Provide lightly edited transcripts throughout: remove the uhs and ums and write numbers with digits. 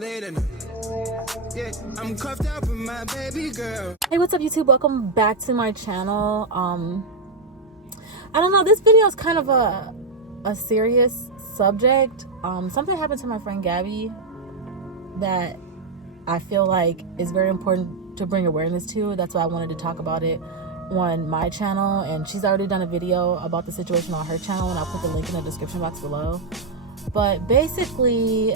Yeah, I'm cuffed up with my baby girl. Hey, what's up, YouTube? Welcome back to my channel. I don't know, this video is kind of a serious subject. Something happened to my friend Gabby that I feel like is very important to bring awareness to. That's why I wanted to talk about it on my channel, and she's already done a video about the situation on her channel, and I'll put the link in the description box below. But basically,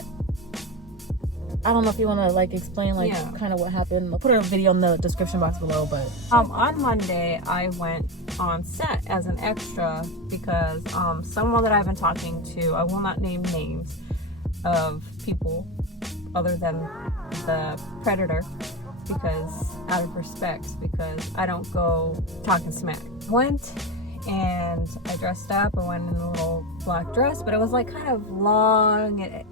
I don't know if you want to like explain kind of what happened. I'll put a video in the description box below. But on Monday I went on set as an extra because someone that I've been talking to, I will not name names of people other than the predator, because out of respect, because I don't go talking smack. Went and I dressed up. I went in a little black dress, but it was like kind of long. It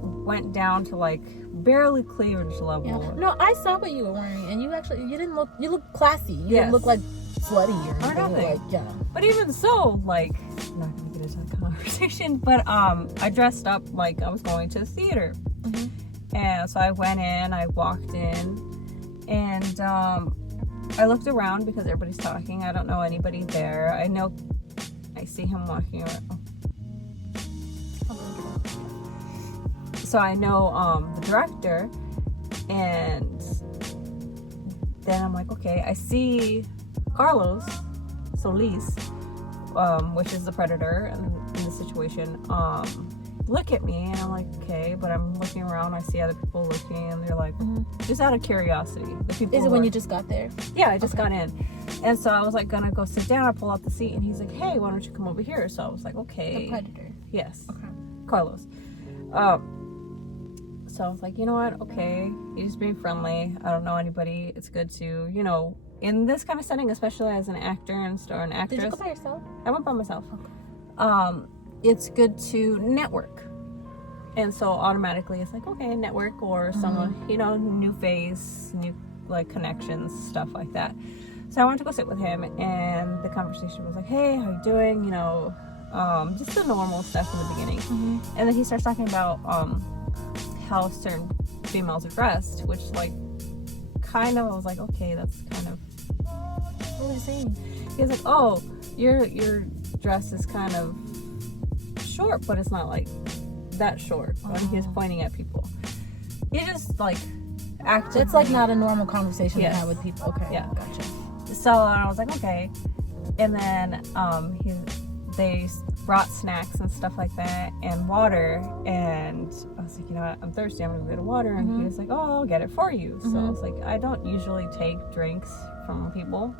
went down to like barely cleavage level. Yeah. No, I saw what you were wearing, and you look classy. You didn't look like slutty or anything. But even so, like, I'm not gonna get into that conversation, but I dressed up like I was going to the theater. And so I went in, I walked in, and I looked around because everybody's talking. I don't know anybody there. I see him walking around. So I know the director, and then I'm like, okay, I see Carlos Solis, which is the predator in the situation, look at me, and I'm like, okay, but I'm looking around, I see other people looking, and they're like, just out of curiosity. The people Is it when you just got there? Yeah, I just got in. And so I was like gonna go sit down, I pull out the seat, and he's like, hey, why don't you come over here? So I was like, okay. The predator? Yes. Okay. Carlos. So I was like, you know what, okay, he's just being friendly. I don't know anybody. It's good to, in this kind of setting, especially as an actor and an actress. Did you go by yourself? I went by myself. Okay. It's good to network. And so automatically it's like, okay, network, or someone, new face, new like connections, stuff like that. So I went to go sit with him, and the conversation was like, hey, how you doing? Just the normal stuff in the beginning. And then he starts talking about how certain females are dressed, which like kind of, I was like, okay, that's kind of, what was he saying? He was like, oh, your dress is kind of short, but it's not like that short. When he was pointing at people, he just like acted. It's like not a normal conversation to have with people. Okay, yeah, gotcha. So I was like, okay. And then they brought snacks and stuff like that, and water, and I was like, you know what, I'm thirsty, I'm gonna get a water. And he was like, oh, I'll get it for you. So I was like, I don't usually take drinks from people,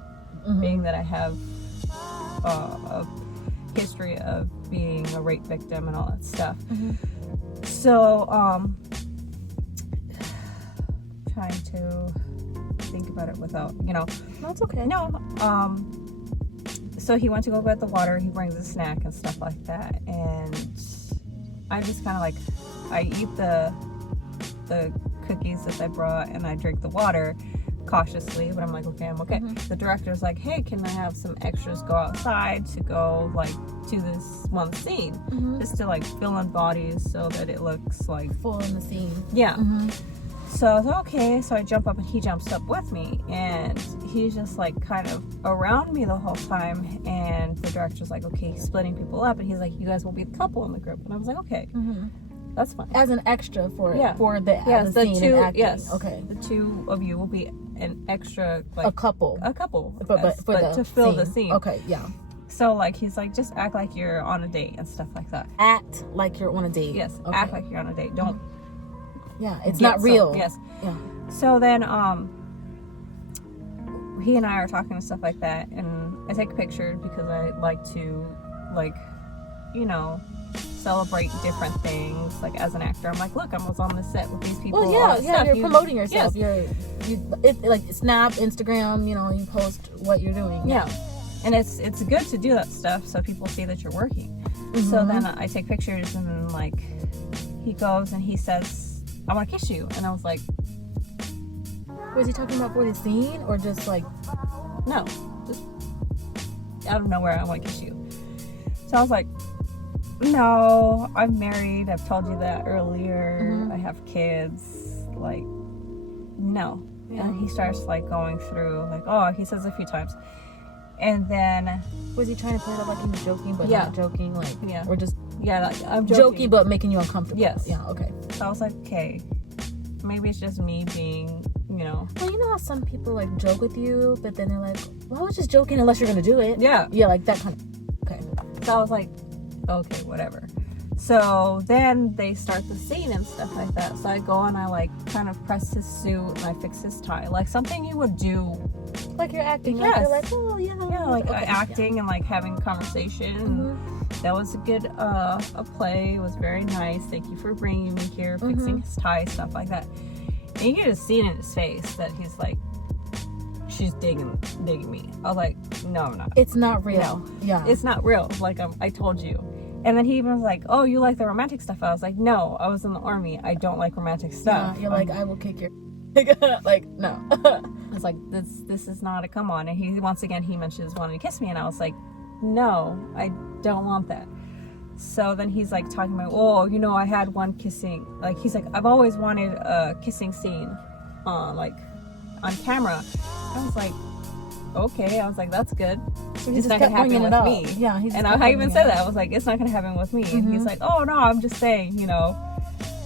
being that I have a history of being a rape victim and all that stuff. So trying to think about it without, No, it's okay. No. So he went to go get the water, he brings a snack and stuff like that, and I just kind of like, I eat the cookies that I brought, and I drink the water cautiously, but I'm like, okay, I'm okay. The director's like, hey, can I have some extras go outside to go like to this one scene, just to like fill in bodies so that it looks like full in the scene. Yeah. So I was like, okay. So I jump up, and he jumps up with me, and he's just like kind of around me the whole time. And the director's like, okay, he's splitting people up, and he's like, you guys will be the couple in the group. And I was like, okay, that's fine. As an extra for the scene two, and acting. yes, okay. The two of you will be an extra, like a couple, but to fill the scene. Okay, yeah. So like he's like, just act like you're on a date and stuff like that. Act like you're on a date. Yes, okay. Act like you're on a date. Don't. Yeah, it's not real. Yes. Yeah. So then he and I are talking and stuff like that, and I take a picture because I like to, like, celebrate different things. Like as an actor, I'm like, look, I was on the set with these people. Well, you're promoting yourself. Yes. It's like Snap, Instagram. You post what you're doing. Yeah. And it's good to do that stuff so people see that you're working. So then I take pictures, and then like he goes and he says, I want to kiss you. And I was like, was he talking about for the scene, or just like, no, just out of nowhere, I want to kiss you. So I was like, no, I'm married. I've told you that earlier. Mhm. I have kids. Like, no. Yeah. And he starts like going through, like, oh, he says a few times. And then, Was he trying to play it up like he was joking, but Yeah. not joking? Like, Yeah. or just yeah, like, I'm joking, but making you uncomfortable? Yes. Yeah, okay. So I was like, okay, maybe it's just me being, you know. Well, you know how some people like joke with you, but then they're like, well, I was just joking unless you're gonna do it. Yeah. Yeah, like that kind of. Okay. So I was like, okay, whatever. So then they start the scene and stuff like that. So I go and I like kind of press his suit and I fix his tie. Like something you would do. Like you're acting. Yes. Like you're like, oh, yeah. Yeah, like okay, acting and like having conversation. Mhm. That was a good a play. It was very nice. Thank you for bringing me here, fixing his tie, stuff like that. And you can just see it in his face that he's like, she's digging me. I was like, no, I'm not. It's not real. No. Yeah. It's not real. Like I told you. And then he even was like, oh, you like the romantic stuff? I was like, no, I was in the army. I don't like romantic stuff. Yeah, you're like, I will kick your. Like, no. I was like, this is not a come on. And he once again he mentions wanting to kiss me, and I was like, no, I don't want that. So then he's like talking about, oh, you know, I had one kissing. Like he's like, I've always wanted a kissing scene, on camera. I was like, okay. I was like, that's good. So It's not gonna happen with me. Yeah, he's. And I even said that. I was like, it's not gonna happen with me. And he's like, oh no, I'm just saying, you know,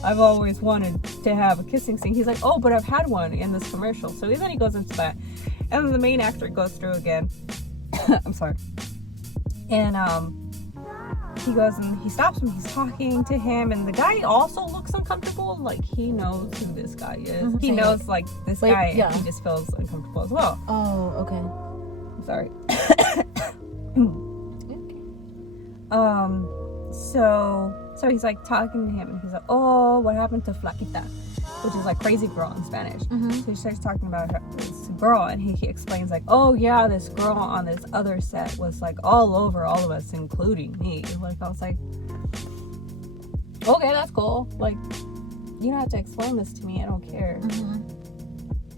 I've always wanted to have a kissing scene. He's like, oh, but I've had one in this commercial. So then he goes into that, and then the main actor goes through again. I'm sorry. And he goes and he stops him. He's talking to him, and the guy also looks uncomfortable. Like he knows who this guy is. He knows like this guy. Yeah. And he just feels uncomfortable as well. Oh, okay. I'm sorry. Okay. So he's like talking to him, and he's like, oh, what happened to Flaquita, which is like crazy girl in Spanish. So he starts talking about this girl, and he explains like, oh yeah, this girl on this other set was like all over all of us, including me. Like I was like, okay, that's cool. Like you don't have to explain this to me. I don't care.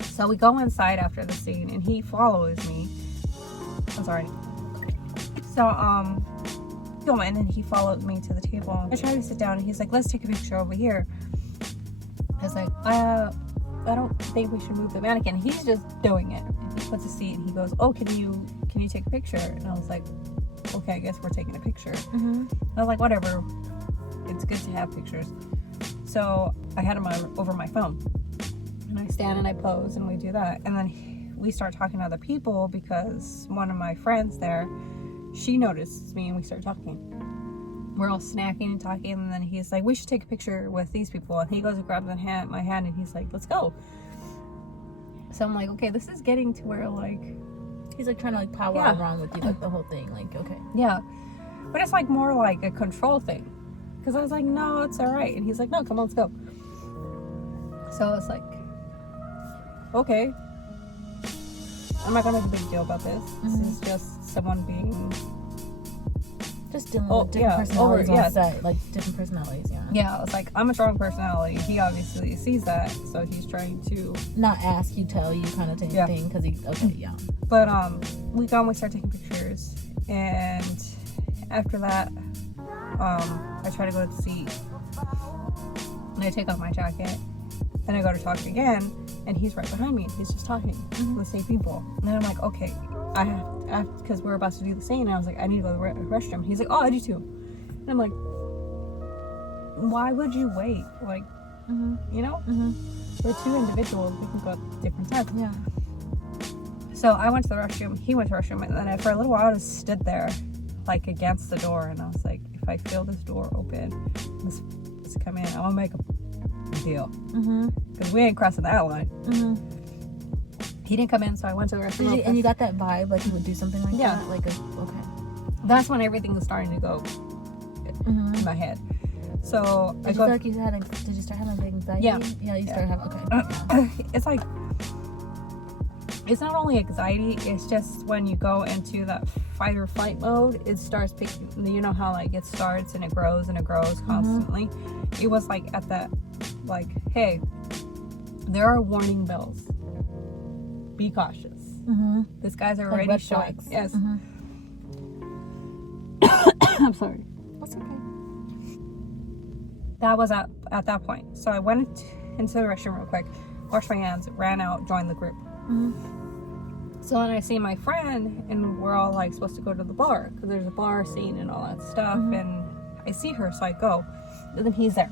So we go inside after the scene, and he follows me. I'm sorry. So and then he followed me to the table. I tried to sit down, and he's like, let's take a picture over here. I was like, I don't think we should move the mannequin. He's just doing it. And he puts a seat, and he goes, oh, can you take a picture? And I was like, okay, I guess we're taking a picture. And I was like, whatever, it's good to have pictures. So I had him over my phone, and I stand and I pose, and we do that. And then we start talking to other people, because one of my friends there, she notices me, and we start talking. We're all snacking and talking, and then he's like, we should take a picture with these people. And he goes and grabs my hand, and he's like, let's go. So I'm like, okay, this is getting to where like He's like trying to like power around with you, like the whole thing. Like, okay. yeah, but it's like more like a control thing, because I was like, no, it's all right. And he's like, no, come on, let's go. So I was like, okay, I'm not gonna make a big deal about this. This is just someone being Just dealing with different personalities on set, like different personalities. Yeah, I was like, I'm a strong personality. He obviously sees that, so he's trying to not ask you, tell you kind of thing. Because But we go and we start taking pictures, and after that, I try to go to the seat, and I take off my jacket, and I go to talk again, and he's right behind me. He's just talking to the same people, and then I'm like, okay, I have, because we're about to do the scene, and I was like, I need to go to the restroom. He's like, oh, I do too. And I'm like, why would you wait? Like, you know, we're two individuals. We can go at different times. Yeah. So I went to the restroom. He went to the restroom, and then for a little while, I just stood there, like against the door, and I was like, if I feel this door open, this come in, I'm gonna make a deal, because we ain't crossing that line. He didn't come in, so I went to the restroom. And you got that vibe, like he would do something like that? Like, okay. That's when everything was starting to go in my head. So did you feel like you had, did you start having big anxiety? Yeah, you started having, okay. It's like, it's not only anxiety, it's just when you go into that fight or flight mode, it starts picking, you know how like it starts and it grows constantly. It was like at that, like, hey, there are warning bells. Be cautious. This guy's already like showing. Yes. I'm sorry. That's okay. that was at that point. So I went into the restroom real quick, washed my hands, ran out, joined the group. So then I see my friend, and we're all like supposed to go to the bar because there's a bar scene and all that stuff. And I see her, so I go, and then he's there.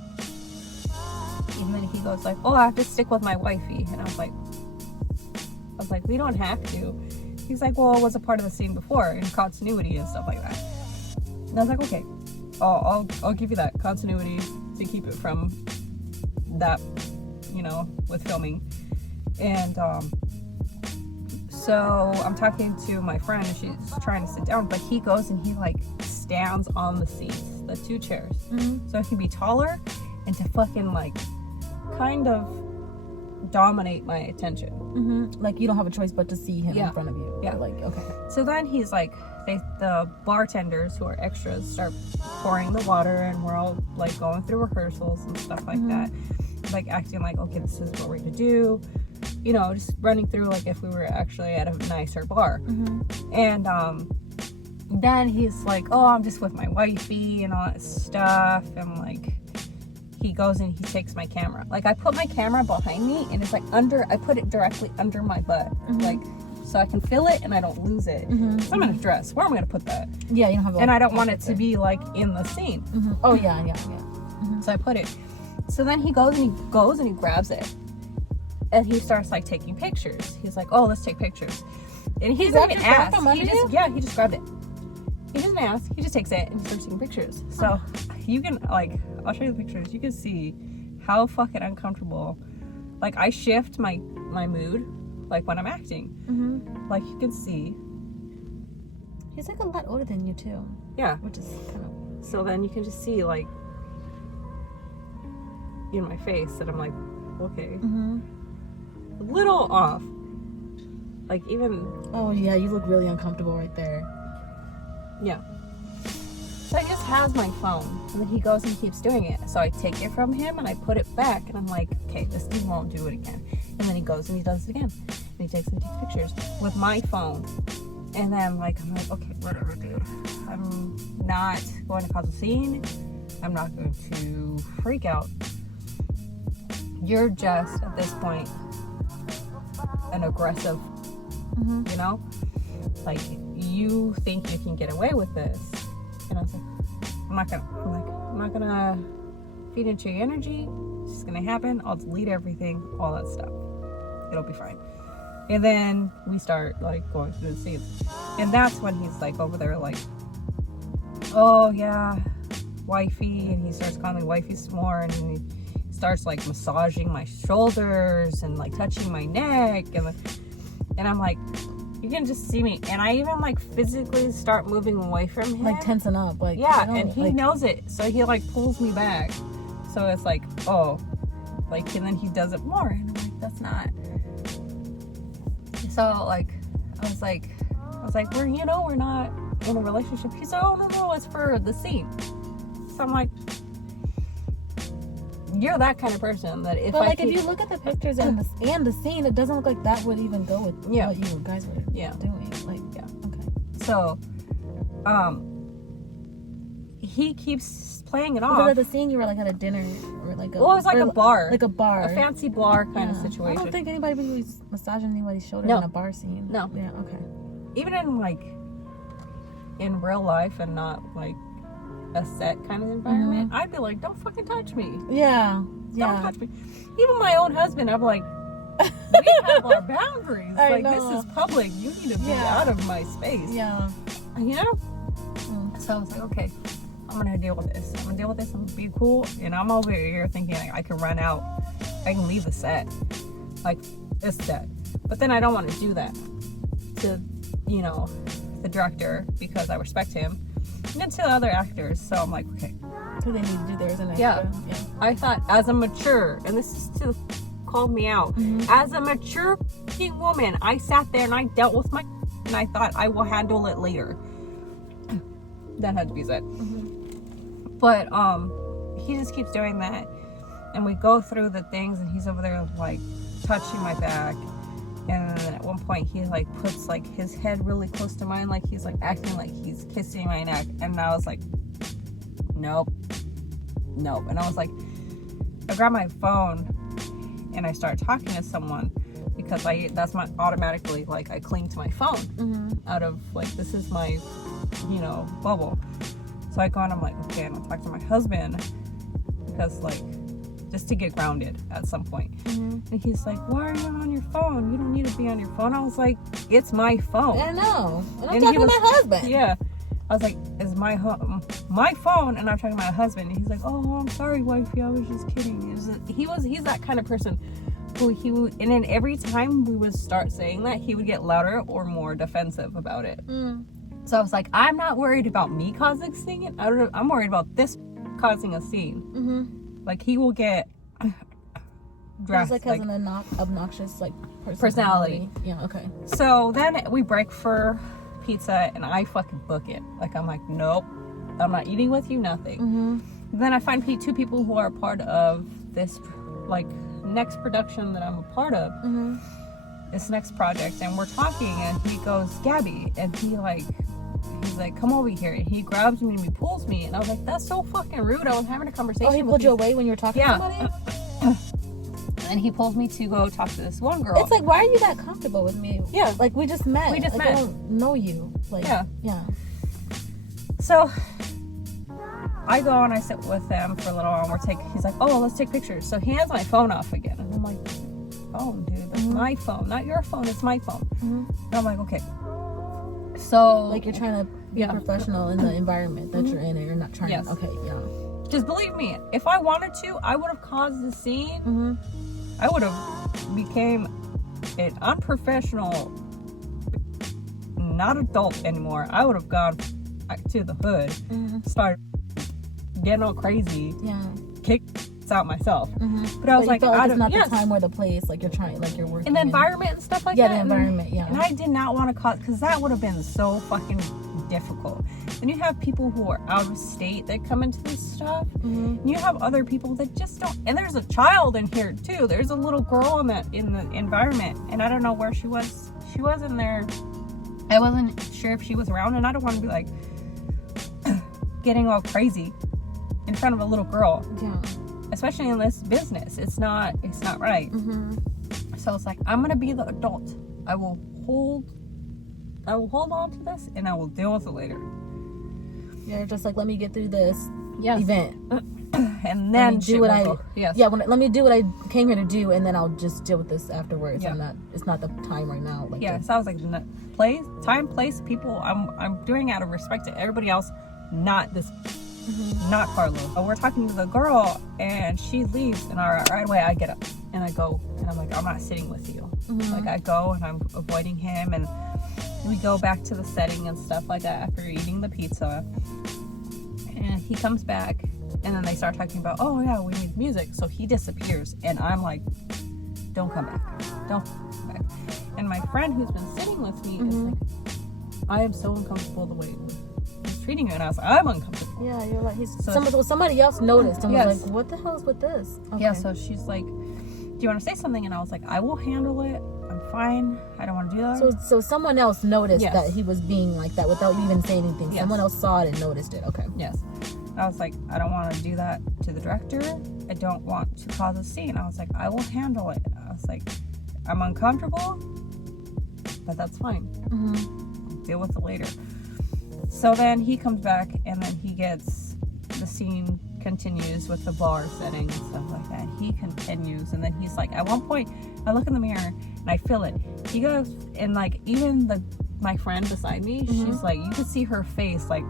And then he goes like, "Oh, I have to stick with my wifey," and I was like, "We don't have to." He's like, "Well, it was a part of the scene before in continuity and stuff like that." And I was like, "Okay, I'll give you that continuity to keep it from that, you know, with filming." And so I'm talking to my friend, and she's trying to sit down, but he goes and he like stands on the seats, the 2 chairs, so I can be taller and to fucking like kind of dominate my attention. Like you don't have a choice but to see him in front of you. Yeah. Like, okay. So then he's like, the bartenders who are extras start pouring the water, and we're all like going through rehearsals and stuff like that, like acting like, okay, this is what we're gonna do, you know, just running through like if we were actually at a nicer bar. And then he's like, "Oh, I'm just with my wifey," and all that stuff. And like he goes and he takes my camera. Like I put my camera behind me, and it's like I put it directly under my butt, like so I can feel it and I don't lose it. So I'm in a dress. Where am I gonna put that? Yeah, you don't have. And I don't want it to be like in the scene. Oh yeah. So I put it. So then he goes and he grabs it, and he starts like taking pictures. He's like, "Oh, let's take pictures." And he doesn't even ask. He just grabbed it. He doesn't ask. He just takes it and starts taking pictures. So you can like, I'll show you the pictures. You can see how fucking uncomfortable. Like I shift my mood, like when I'm acting. Like you can see. He's like a lot older than you too. Yeah. Which is kind of. So then you can just see like in my face that I'm like, okay, a little off. Like even. Oh yeah, you look really uncomfortable right there. Yeah. So he just has my phone, and then he goes and keeps doing it. So I take it from him and I put it back, and I'm like, okay, this dude won't do it again. And then he goes and he does it again, and he takes pictures with my phone. And then I'm like, okay, whatever, dude. I'm not going to cause a scene. I'm not going to freak out. You're just at this point an aggressive, you know, like you think you can get away with this. And I was like, I'm not gonna feed into your energy. It's just gonna happen. I'll delete everything, all that stuff. It'll be fine. And then we start like going through the scenes, and that's when he's like over there like, "Oh yeah, wifey," and he starts calling me wifey some more, and he starts like massaging my shoulders and like touching my neck, and I'm like, you can just see me, and I even like physically start moving away from him, like tensing up, like yeah, and he knows it, so he like pulls me back. So it's like, oh, like, and then he does it more, and I'm like, that's not. So like, I was like, we're not in a relationship. He said, "Oh no, it's for the scene." So I'm like, you're that kind of person that if if you look at the pictures and the scene, it doesn't look like that would even go with what you guys were doing. Like, okay. So, he keeps playing it off. Because at the scene, you were like at a dinner or like it was like a bar, a fancy bar kind of situation. I don't think anybody really was massaging anybody's shoulder in a bar scene. No. Yeah. Okay. Even in like in real life and not like a set kind of environment, I'd be like, don't fucking touch me. Yeah. Don't touch me. Even my own husband, I'm like, we have our boundaries. Like, this is public. You need to be out of my space. Yeah. You know? So I was like, okay, I'm gonna deal with this. I'm gonna be cool. And I'm over here thinking like, I can run out. I can leave the set. Like, this set. But then I don't want to do that to, you know, the director, because I respect him. And then to the other actors. So I'm like, okay. So they need to do theirs an extra. Yeah. I thought as a mature, and this is to called me out, as a mature fucking woman, I sat there and I dealt with my, and I thought I will handle it later. That had to be said. But he just keeps doing that, and we go through the things, and he's over there like touching my back, and then at one point he like puts like his head really close to mine, like he's like acting like he's kissing my neck, and I was like, nope, no. And I was like, I grabbed my phone and I started talking to someone because that's my automatically, like, I cling to my phone out of, like, this is my, you know, bubble. So I go and I'm like, okay, I'm gonna talk to my husband because, like, just to get grounded at some point. And he's like, why are you on your phone? You don't need to be on your phone. I was like, it's my phone. I know. And I'm talking to my husband. Yeah. I was like, it's my phone, and I'm talking to my husband. And he's like, oh, I'm sorry, wifey, I was just kidding. He's that kind of person who and then every time we would start saying that, he would get louder or more defensive about it. So I was like, I'm not worried about me causing a scene. I'm worried about this causing a scene. Like, he will get drastic. He has an obnoxious, like, personality. Yeah, okay. So then we break for pizza, and I fucking book it. Like, I'm like, nope, I'm not eating with you, nothing. Then I find two people who are part of this, like, next production that I'm a part of, this next project, and we're talking, and he goes, Gabby, and he's like, come over here, and he grabs me and he pulls me, and I was like, that's so fucking rude. I was having a conversation. Oh, he pulled you away when you were talking to somebody? And he pulled me to go talk to this one girl. It's like, why are you that comfortable with me? Yeah. Like, we just met. I don't know you. Like, yeah. So I go and I sit with them for a little while, and he's like, oh, let's take pictures. So he hands my phone off again. And I'm like, oh, dude, that's my phone. Not your phone, it's my phone. And I'm like, okay. So, like, you're trying to be professional in the environment that you're in, and you're not trying to. Okay, yeah. Just believe me, if I wanted to, I would have caused the scene. I would have became an unprofessional, not adult anymore. I would have gone back to the hood, started getting all crazy, kicked out myself. But I was like, it's not the time or the place. Like, you're trying, like, you're working in the environment and stuff like that. Yeah, the environment. Yeah. And I did not want to cause, because that would have been so fucking difficult. Then you have people who are out of state that come into this stuff. And you have other people that just don't. And there's a child in here too. There's a little girl in the environment, and I don't know where she was. She wasn't there. I wasn't sure if she was around, and I don't want to be like getting all crazy in front of a little girl. Yeah. Especially in this business, it's not right. So it's like, I'm gonna be the adult. I will hold on to this, and I will deal with it later. Yeah, just like, let me get through this event, and then do what let me do what I came here to do, and then I'll just deal with this afterwards. It's not the time right now. Like, so I was like, place, people. I'm doing it out of respect to everybody else, not this. Not Carlo. We're talking to the girl, and she leaves, and right away I get up and I go, and I'm like, I'm not sitting with you. Like, I go and I'm avoiding him, and we go back to the setting and stuff like that after eating the pizza. And he comes back, and then they start talking about, oh yeah, we need music. So he disappears, and I'm like, don't come back, don't come back. And my friend who's been sitting with me is like, I am so uncomfortable the way he's treating you. And I was like, I'm uncomfortable. Yeah, you're like, somebody else noticed and was like, what the hell is with this? Okay. Yeah, so she's like, do you want to say something? And I was like, I will handle it. I'm fine. I don't want to do that. So someone else noticed that he was being like that without you even saying anything. Someone else saw it and noticed it. Okay. Yes. And I was like, I don't want to do that to the director. I don't want to cause a scene. I was like, I will handle it. I was like, I'm uncomfortable, but that's fine. I'll deal with it later. So then he comes back, and then the scene continues with the bar setting and stuff like that. He continues, and then he's like, at one point, I look in the mirror and I feel it. He goes, and like, even my friend beside me, she's like, you could see her face, like,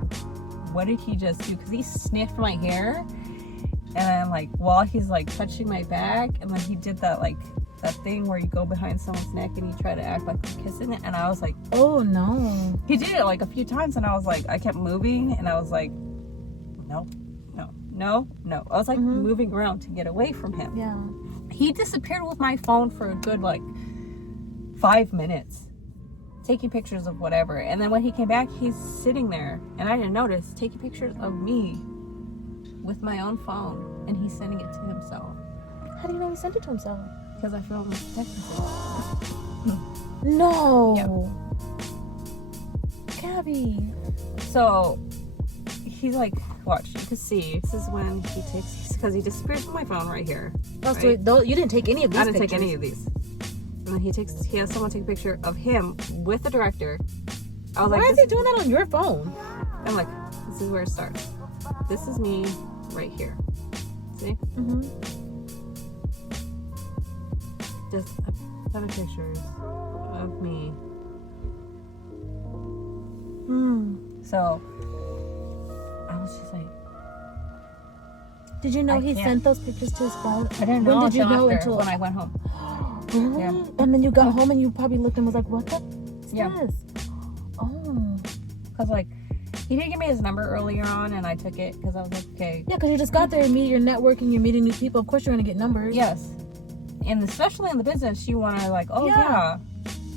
what did he just do? Because he sniffed my hair, and then, like, while he's like touching my back, and then he did that, like, that thing where you go behind someone's neck and you try to act like you're kissing it, and I was like, oh no. He did it like a few times, and I was like, I kept moving, and I was like, no. I was like moving around to get away from him. Yeah. He disappeared with my phone for a good like 5 minutes, taking pictures of whatever, and then when he came back, he's sitting there, and I didn't notice, taking pictures of me with my own phone, and he's sending it to himself. How do you know he sent it to himself? Because I filmed his text message. No. Yep. Gabby. So he's like, watch, you can see. This is when he takes, because he disappears from my phone right here. Oh, right? so you didn't take any of these I didn't pictures? take any of these. And then he has someone take a picture of him with the director. I was Why like, is he doing that on your phone? I'm like, this is where it starts. This is me right here. See? Mm-hmm. Just a ton of pictures of me. So I was just like, did you know I he can't. sent those pictures to his phone? I didn't know. When did you know until until when I went home? Really? Yeah. And then you got home and you probably looked and was like, what the? Yeah. This? Oh. Because like he did give me his number earlier on, and I took it because I was like, okay. Yeah, because you just got there and you're networking, you're meeting new people. Of course, you're gonna get numbers. Yes. And especially in the business, you want to like, oh yeah,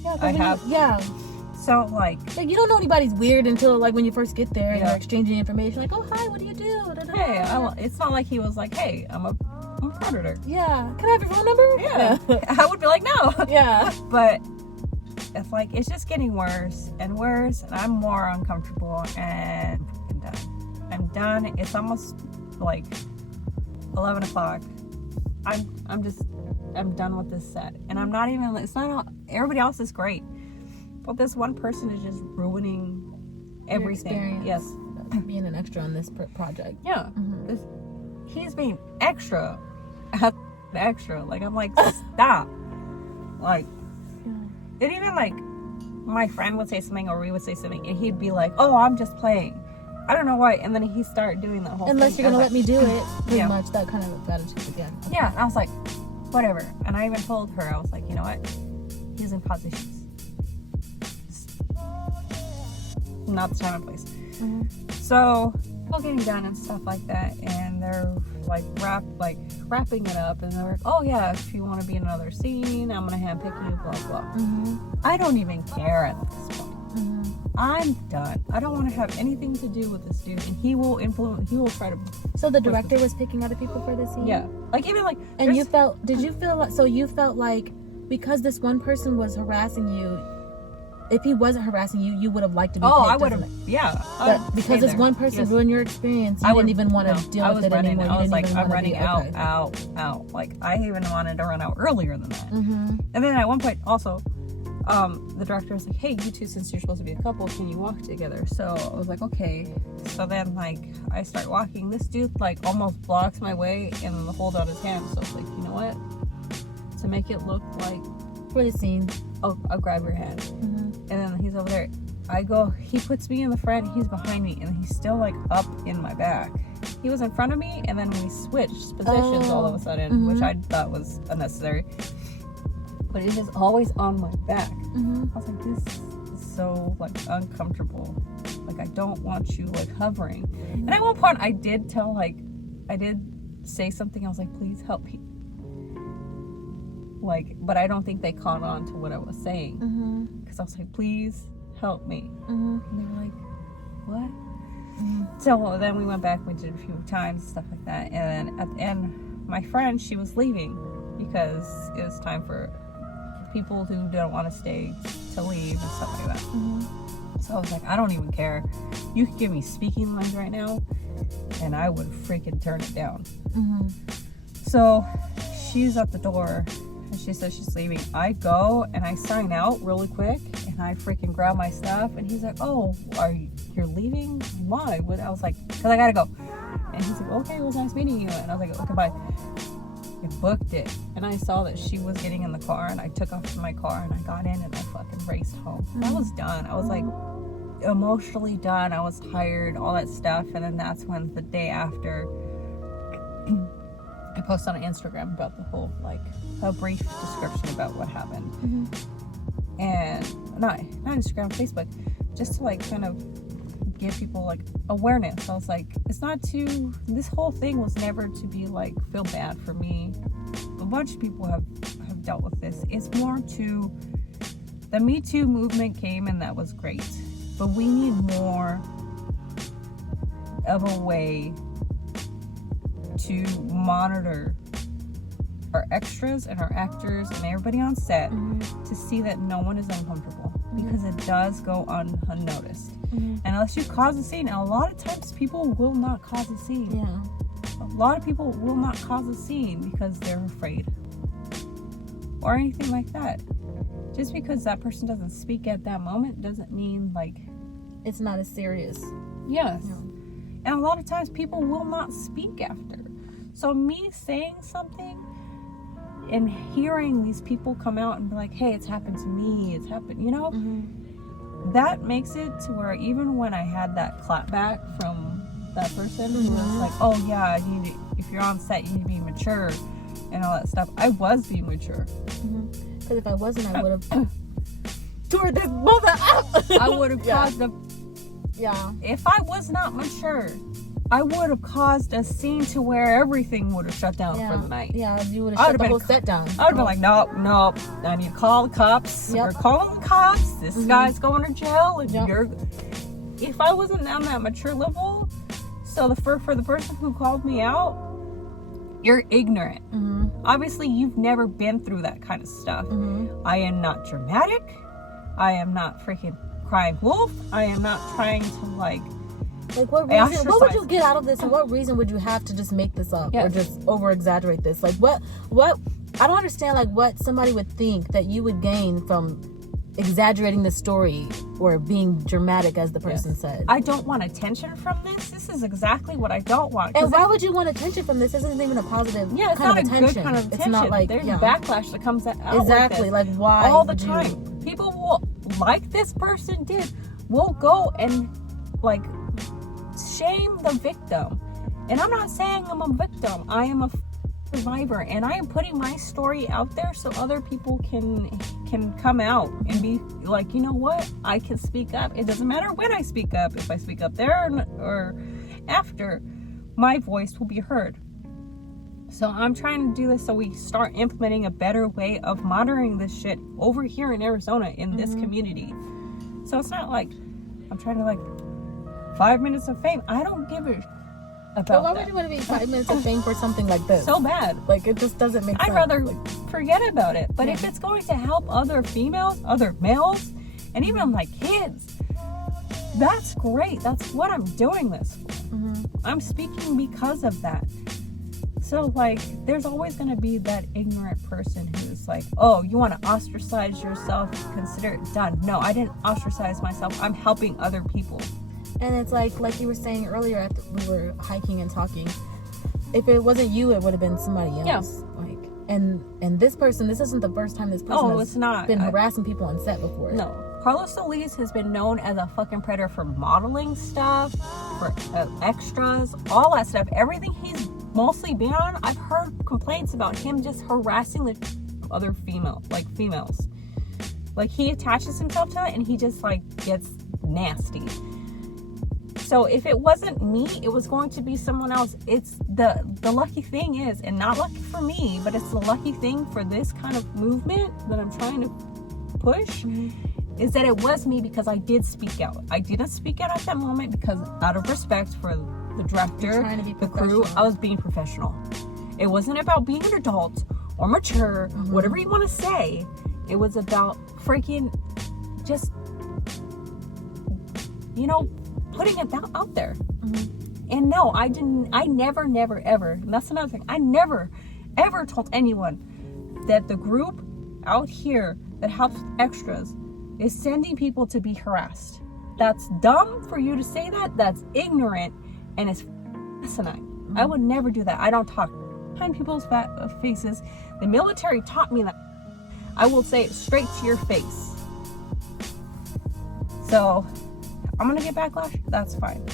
Yeah. I have. Yeah. So like, You don't know anybody's weird until like when you first get there and Yeah. you're exchanging information. Like, oh hi, what do you do? Da, da, da. hey, it's not like he was like, hey, I'm a predator. Yeah. Can I have your phone number? Yeah. I would be like, no. Yeah. But it's like, it's just getting worse and worse, and I'm more uncomfortable and freaking done. I'm done. It's almost like 11 o'clock. I'm done with this set. And I'm not even, it's not all, everybody else is great. But this one person is just ruining everything. Your Yes. Being an extra on this project. Yeah. He's being extra. Extra. Like, I'm like, stop. Like, and even like my friend would say something or we would say something and he'd be like, oh, I'm just playing. I don't know why. And then he'd start doing that whole Unless thing. you're gonna let me do it, pretty Yeah. much that kind of attitude again. Yeah, and I was like, whatever. And I even told her, I was like, you know what? He's in positions. Just not the time and place. So, all getting done and stuff like that, and they're like wrapping it up, and they're like, oh yeah, if you want to be in another scene, I'm gonna handpick you, blah blah. I don't even care at this point. I'm done. I don't want to have anything to do with this dude, and he will try to. So the director was picking other people for this scene? Yeah, like even like. And you felt like because this one person was harassing you, if he wasn't harassing you, you would have liked to be picked. I would have. Yeah. But because this one person ruined your experience, you didn't even want to deal with it anymore. I was like, I'm running out. Like, I even wanted to run out earlier than that. And then at one point, also, the director was like, hey, you two, since you're supposed to be a couple, can you walk together? So I was like, okay. So then, like, I start walking. This dude, like, almost blocks my way and hold out his hand. So I was like, you know what? To make it look like for the scene, I'll grab your hand. And then he's over there. I go, he puts me in the front, he's behind me, and he's still like up in my back. He was in front of me, and then we switched positions all of a sudden, which I thought was unnecessary. But it is always on my back. I was like, this is so like uncomfortable. Like, I don't want you like hovering. And at one point I did say something. I was like, please help me. Like, but I don't think they caught on to what I was saying. Because I was like, please help me. And they were like, what? So then we went back, we did a few times, stuff like that. And then at the end, my friend, she was leaving because it was time for people who don't want to stay to leave and stuff like that. So I was like, I don't even care. You could give me speaking lines right now and I would freaking turn it down. So she's at the door and she says she's leaving. I go and I sign out really quick and I freaking grab my stuff, and he's like, oh, you're leaving? Why? What? I was like, because I gotta go. And he's like, okay, it was nice meeting you. And I was like, okay, bye. I booked it, and I saw that she was getting in the car, and I took off to my car and I got in and I fucking raced home. I was done. I was like emotionally done. I was tired, all that stuff. And then that's when the day after I posted on Instagram about the whole, like, a brief description about what happened. And not Instagram, Facebook, just to like kind of give people like awareness. I was like, it's not to, this whole thing was never to be like, feel bad for me. A bunch of people have dealt with this. It's more to, the Me Too movement came and that was great, but we need more of a way to monitor our extras and our actors and everybody on set to see that no one is uncomfortable. because it does go unnoticed. Unless you cause a scene. And a lot of times people will not cause a scene. Yeah. A lot of people will not cause a scene because they're afraid. Or anything like that. Just because that person doesn't speak at that moment doesn't mean like it's not as serious. Yes. Yeah. And a lot of times people will not speak after. So me saying something and hearing these people come out and be like, hey, it's happened to me, it's happened, you know, that makes it to where even when I had that clap back from that person who was like, oh yeah, if you're on set, you need to be mature and all that stuff. I was being mature. Because if I wasn't, I would have tore this mother up. I would have caused a... Yeah. If I was not mature, I would have caused a scene to where everything would have shut down for the night. Yeah, you would have shut the whole set down. I would have been like, nope, I need to call the cops. We're calling the cops. This guy's going to jail. And you're... If I wasn't on that mature level, so for the person who called me out, you're ignorant. Obviously, you've never been through that kind of stuff. I am not dramatic. I am not freaking crying wolf. I am not trying to like what reason? What would you get out of this, and what reason would you have to just make this up or just over exaggerate this? Like what? I don't understand. Like what somebody would think that you would gain from exaggerating the story or being dramatic, as the person said. I don't want attention from this. This is exactly what I don't want. And why would you want attention from this? This isn't even a positive it's kind not of attention. Good kind of attention. It's not like there's backlash that comes out. Exactly. Like why? All the time. People will, like this person did, will go and like shame the victim. And I'm not saying I'm a victim. I am a survivor, and I am putting my story out there so other people can come out and be like, you know what, I can speak up. It doesn't matter when I speak up. If I speak up there or after, my voice will be heard. So I'm trying to do this so we start implementing a better way of monitoring this shit over here in Arizona in this community. So it's not like I'm trying to like 5 minutes of fame. I don't give a about why would you want to be 5 minutes of fame for something like this? So bad. Like it just doesn't make sense. I'd rather forget about it. But if it's going to help other females, other males, and even like kids, that's great. That's what I'm doing this for. I'm speaking because of that. So like there's always going to be that ignorant person who's like, oh, you want to ostracize yourself, consider it done. No, I didn't ostracize myself. I'm helping other people. And it's like you were saying earlier after we were hiking and talking, if it wasn't you, it would have been somebody else. Yeah. Like and this person, this isn't the first time this person has been harassing people on set before. No. Carlos Solis has been known as a fucking predator for modeling stuff, for extras, all that stuff. Everything he's mostly been on, I've heard complaints about him just harassing the other females. Like he attaches himself to it and he just like gets nasty. So if it wasn't me, it was going to be someone else. It's the lucky thing is, and not lucky for me, but it's the lucky thing for this kind of movement that I'm trying to push, is that it was me because I did speak out. I didn't speak out at that moment because out of respect for the director, the crew, I was being professional. It wasn't about being an adult or mature, whatever you want to say. It was about freaking just, you know, putting it out there. And no, I never ever, and that's another thing, I never ever told anyone that the group out here that helps extras is sending people to be harassed. That's dumb for you to say that. That's ignorant, and it's asinine. I would never do that. I don't talk behind people's faces. The military taught me that. I will say it straight to your face. So I'm gonna get backlash. That's fine.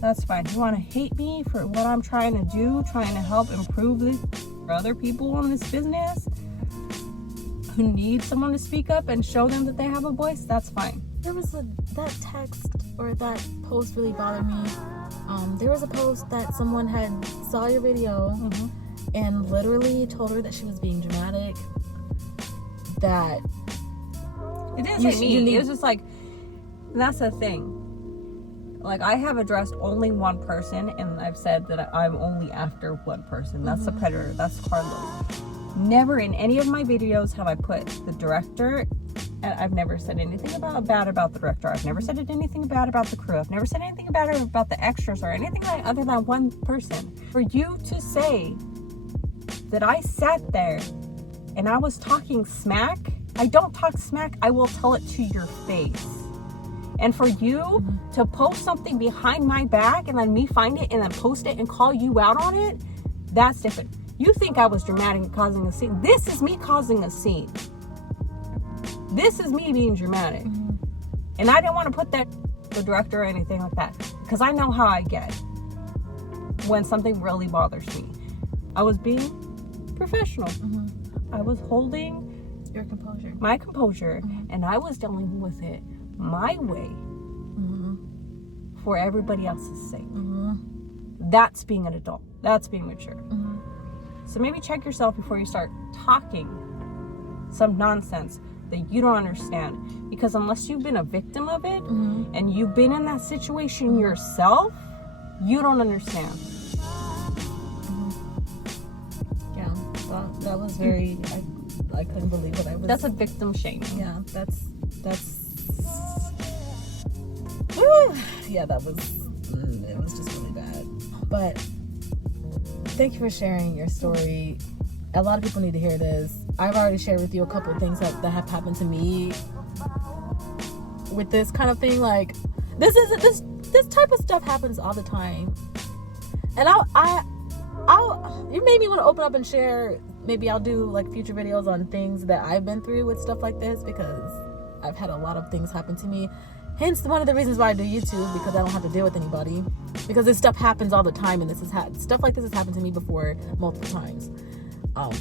That's fine. You want to hate me for what I'm trying to do, trying to help improve this for other people in this business who need someone to speak up and show them that they have a voice? That's fine. There was that text or that post really bothered me. There was a post that someone had saw your video and literally told her that she was being dramatic. That it didn't say me. It was just like, that's the thing. Like, I have addressed only one person, and I've said that I'm only after one person. That's the predator. That's Carlos. Never in any of my videos have I put the director And I've never said anything bad about the director. I've never said anything bad about the crew. I've never said anything bad about the extras or anything other than one person. For you to say that I sat there and I was talking smack, I don't talk smack, I will tell it to your face. And for you to post something behind my back and then me find it and then post it and call you out on it, that's different. You think I was dramatic and causing a scene. This is me causing a scene. This is me being dramatic. And I didn't want to put that the director or anything like that, because I know how I get when something really bothers me. I was being professional. I was holding Your composure. my composure, and I was dealing with it my way for everybody else's sake. That's being an adult. That's being mature. So maybe check yourself before you start talking some nonsense that you don't understand, because unless you've been a victim of it and you've been in that situation yourself, you don't understand. Yeah, that was very, I couldn't believe what I was. That's a victim shaming. Yeah, that's woo, yeah, that was, it was just really bad. But thank you for sharing your story. A lot of people need to hear this. I've already shared with you a couple of things that have happened to me with this kind of thing. Like, this type of stuff happens all the time. And you made me want to open up and share. Maybe I'll do like future videos on things that I've been through with stuff like this, because I've had a lot of things happen to me. Hence one of the reasons why I do YouTube, because I don't have to deal with anybody, because this stuff happens all the time, and stuff like this has happened to me before multiple times.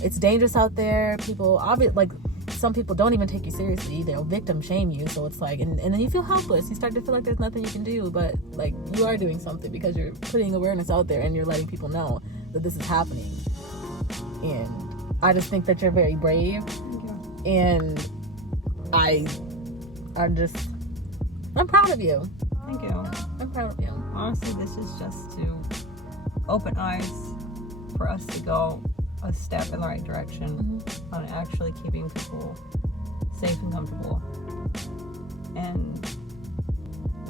It's dangerous out there. People, like, some people don't even take you seriously. They'll victim shame you. So it's like, and then you feel helpless. You start to feel like there's nothing you can do, but like you are doing something, because you're putting awareness out there and you're letting people know that this is happening. And I just think that you're very brave. Thank you. And I'm proud of you. Thank you. I'm proud of you. Honestly, this is just to open eyes for us to go a step in the right direction on actually keeping people safe and comfortable. And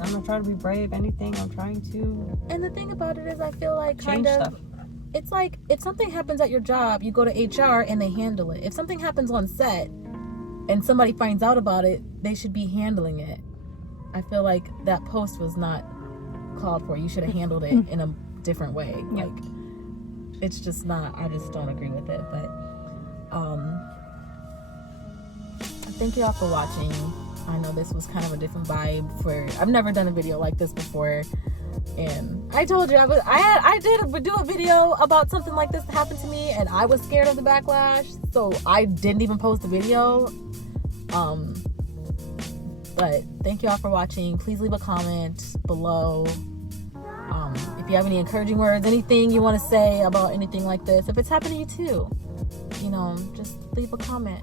I'm not trying to be brave, anything. I'm trying to. And the thing about it is, I feel like change stuff. It's like, if something happens at your job, you go to HR and they handle it. If something happens on set and somebody finds out about it, they should be handling it. I feel like that post was not called for. You should have handled it in a different way. Yep. Like, it's just not, I just don't agree with it. But thank you all for watching. I know this was kind of a different vibe. I've never done a video like this before, and I told you I did do a video about something like this that happened to me, and I was scared of the backlash, so I didn't even post the video. But thank you all for watching. Please leave a comment below. If you have any encouraging words, anything you want to say about anything like this, if it's happened to you too, just leave a comment.